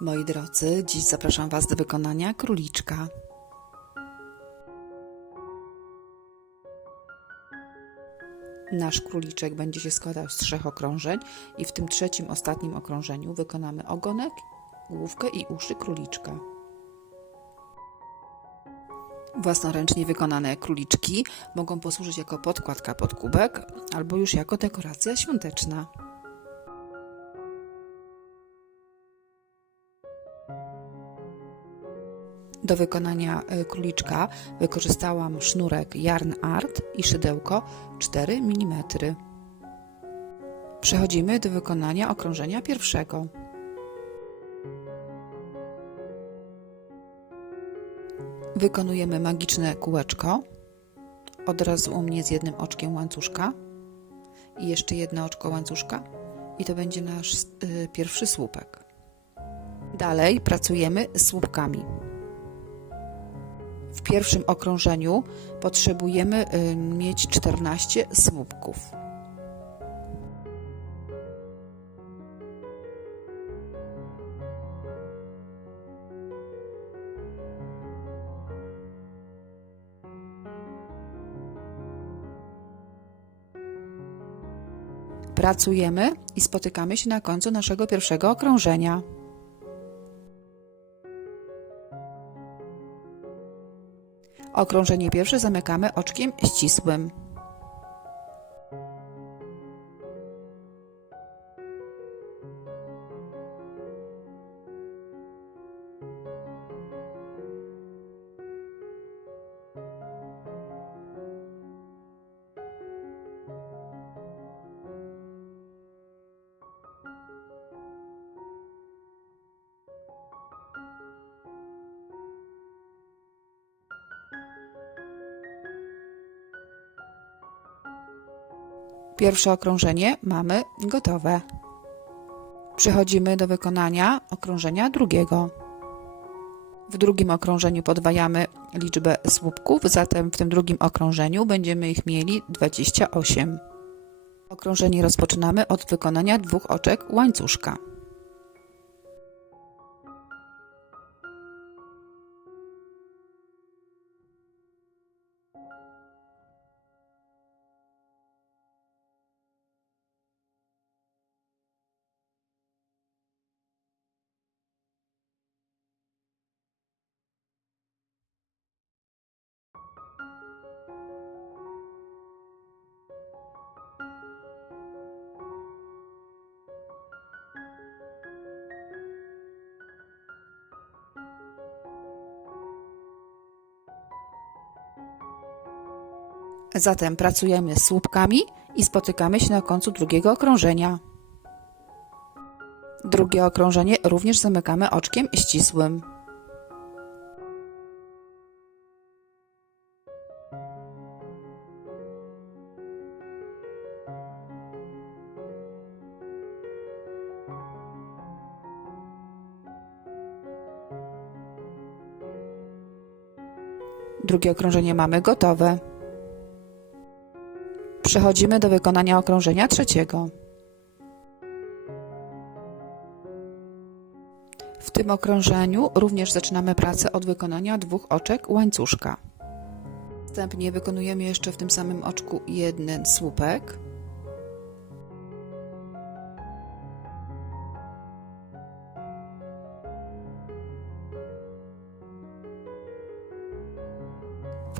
Moi drodzy, dziś zapraszam Was do wykonania króliczka. Nasz króliczek będzie się składał z trzech okrążeń i w tym trzecim, ostatnim okrążeniu wykonamy ogonek, główkę i uszy króliczka. Własnoręcznie wykonane króliczki mogą posłużyć jako podkładka pod kubek albo już jako dekoracja świąteczna. Do wykonania y, króliczka wykorzystałam sznurek Yarn Art i szydełko 4 mm. Przechodzimy do wykonania okrążenia pierwszego. Wykonujemy magiczne kółeczko. Od razu u mnie z jednym oczkiem łańcuszka i jeszcze jedno oczko łańcuszka i to będzie nasz y, pierwszy słupek. Dalej pracujemy z słupkami. W pierwszym okrążeniu potrzebujemy y, mieć 14 słupków. Pracujemy i spotykamy się na końcu naszego pierwszego okrążenia. Okrążenie pierwsze zamykamy oczkiem ścisłym. Pierwsze okrążenie mamy gotowe. Przechodzimy do wykonania okrążenia drugiego. W drugim okrążeniu podwajamy liczbę słupków, zatem w tym drugim okrążeniu będziemy ich mieli 28. Okrążenie rozpoczynamy od wykonania dwóch oczek łańcuszka. Zatem pracujemy słupkami i spotykamy się na końcu drugiego okrążenia. Drugie okrążenie również zamykamy oczkiem ścisłym. Drugie okrążenie mamy gotowe. Przechodzimy do wykonania okrążenia trzeciego. W tym okrążeniu również zaczynamy pracę od wykonania dwóch oczek łańcuszka. Następnie wykonujemy jeszcze w tym samym oczku jeden słupek.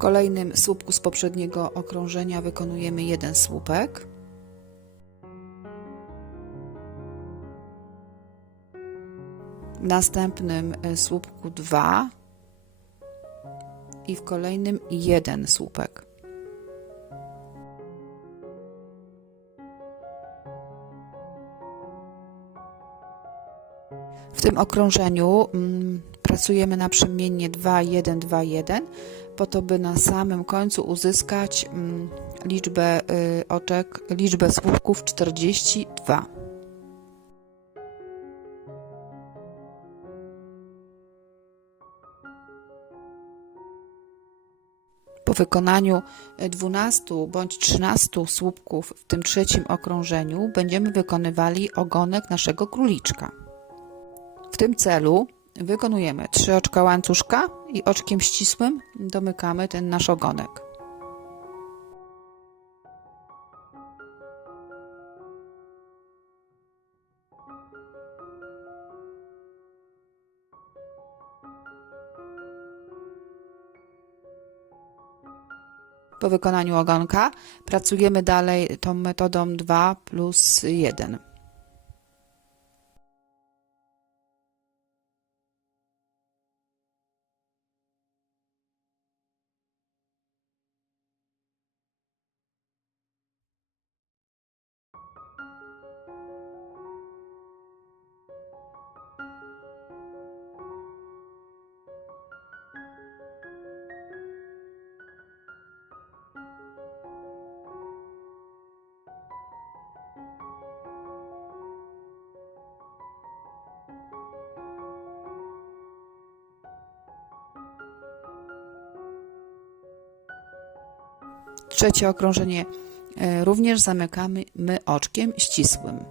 Kolejnym słupku z poprzedniego okrążenia wykonujemy jeden słupek. W następnym e, słupku dwa i w kolejnym jeden słupek. W tym okrążeniu mm, pracujemy naprzemiennie 2, 1, 2, 1 po to, by na samym końcu uzyskać mm, liczbę y, oczek, liczbę słupków 42. Po wykonaniu 12 bądź 13 słupków w tym trzecim okrążeniu będziemy wykonywali ogonek naszego króliczka. W tym celu wykonujemy trzy oczka łańcuszka i oczkiem ścisłym domykamy ten nasz ogonek. Po wykonaniu ogonka pracujemy dalej tą metodą 2 plus 1. Trzecie okrążenie e, również zamykamy my oczkiem ścisłym.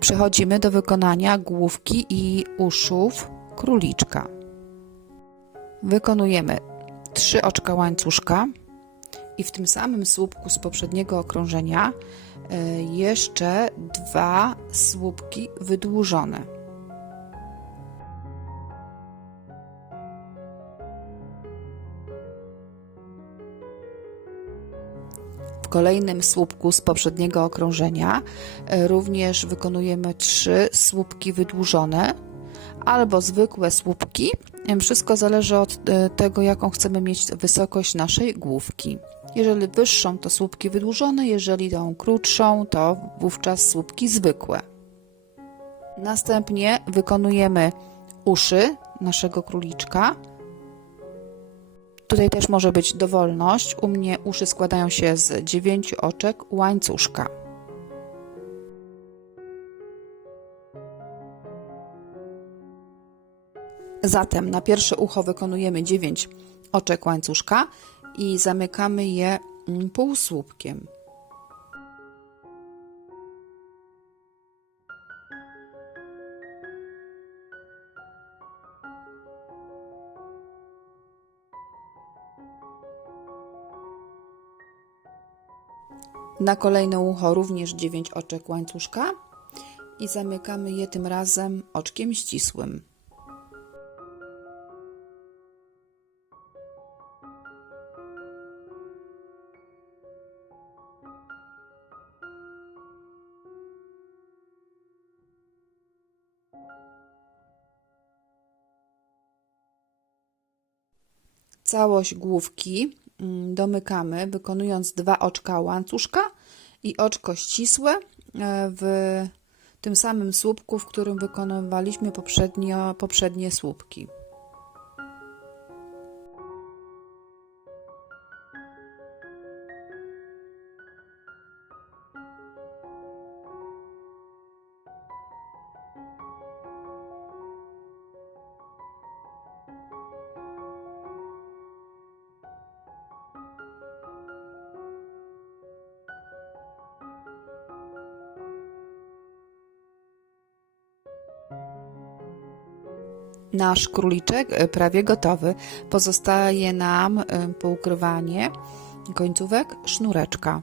Przechodzimy do wykonania główki i uszów króliczka. Wykonujemy trzy oczka łańcuszka i w tym samym słupku z poprzedniego okrążenia e, jeszcze dwa słupki wydłużone. W kolejnym słupku z poprzedniego okrążenia e, również wykonujemy trzy słupki wydłużone albo zwykłe słupki. Wszystko zależy od e, tego, jaką chcemy mieć wysokość naszej główki. Jeżeli wyższą, to słupki wydłużone, jeżeli tą krótszą, to wówczas słupki zwykłe. Następnie wykonujemy uszy naszego króliczka. Tutaj też może być dowolność. U mnie uszy składają się z dziewięciu oczek łańcuszka. Zatem na pierwsze ucho wykonujemy 9 oczek łańcuszka i zamykamy je mm, półsłupkiem. Na kolejne ucho również 9 oczek łańcuszka i zamykamy je tym razem oczkiem ścisłym. Całość główki mm, domykamy, wykonując dwa oczka łańcuszka i oczko ścisłe e, w tym samym słupku, w którym wykonywaliśmy poprzednio, poprzednie słupki. Nasz króliczek e, prawie gotowy. Pozostaje nam e, poukrywanie końcówek sznureczka.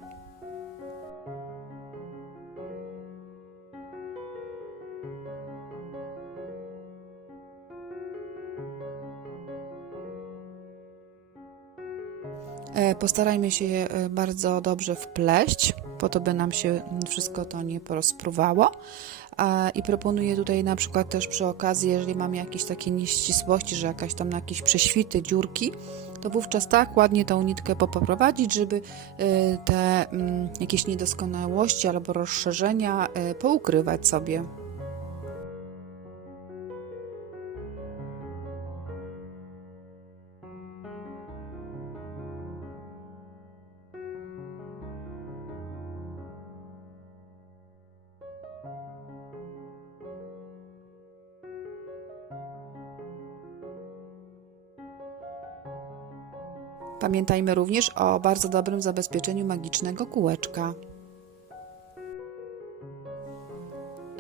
E, postarajmy się bardzo dobrze wpleść, po to by nam się wszystko to nie porozpruwało. I proponuję tutaj na przykład też przy okazji, jeżeli mamy jakieś takie nieścisłości, że jakaś tam jakieś prześwity, dziurki, to wówczas tak ładnie tą nitkę poprowadzić, żeby y, te mm, jakieś niedoskonałości albo rozszerzenia y, poukrywać sobie. Pamiętajmy również o bardzo dobrym zabezpieczeniu magicznego kółeczka.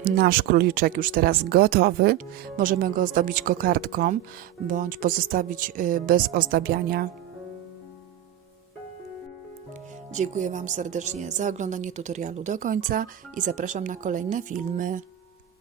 Nasz króliczek już teraz gotowy. Możemy go ozdobić kokardką bądź pozostawić y, bez ozdabiania. Dziękuję Wam serdecznie za oglądanie tutorialu do końca i zapraszam na kolejne filmy.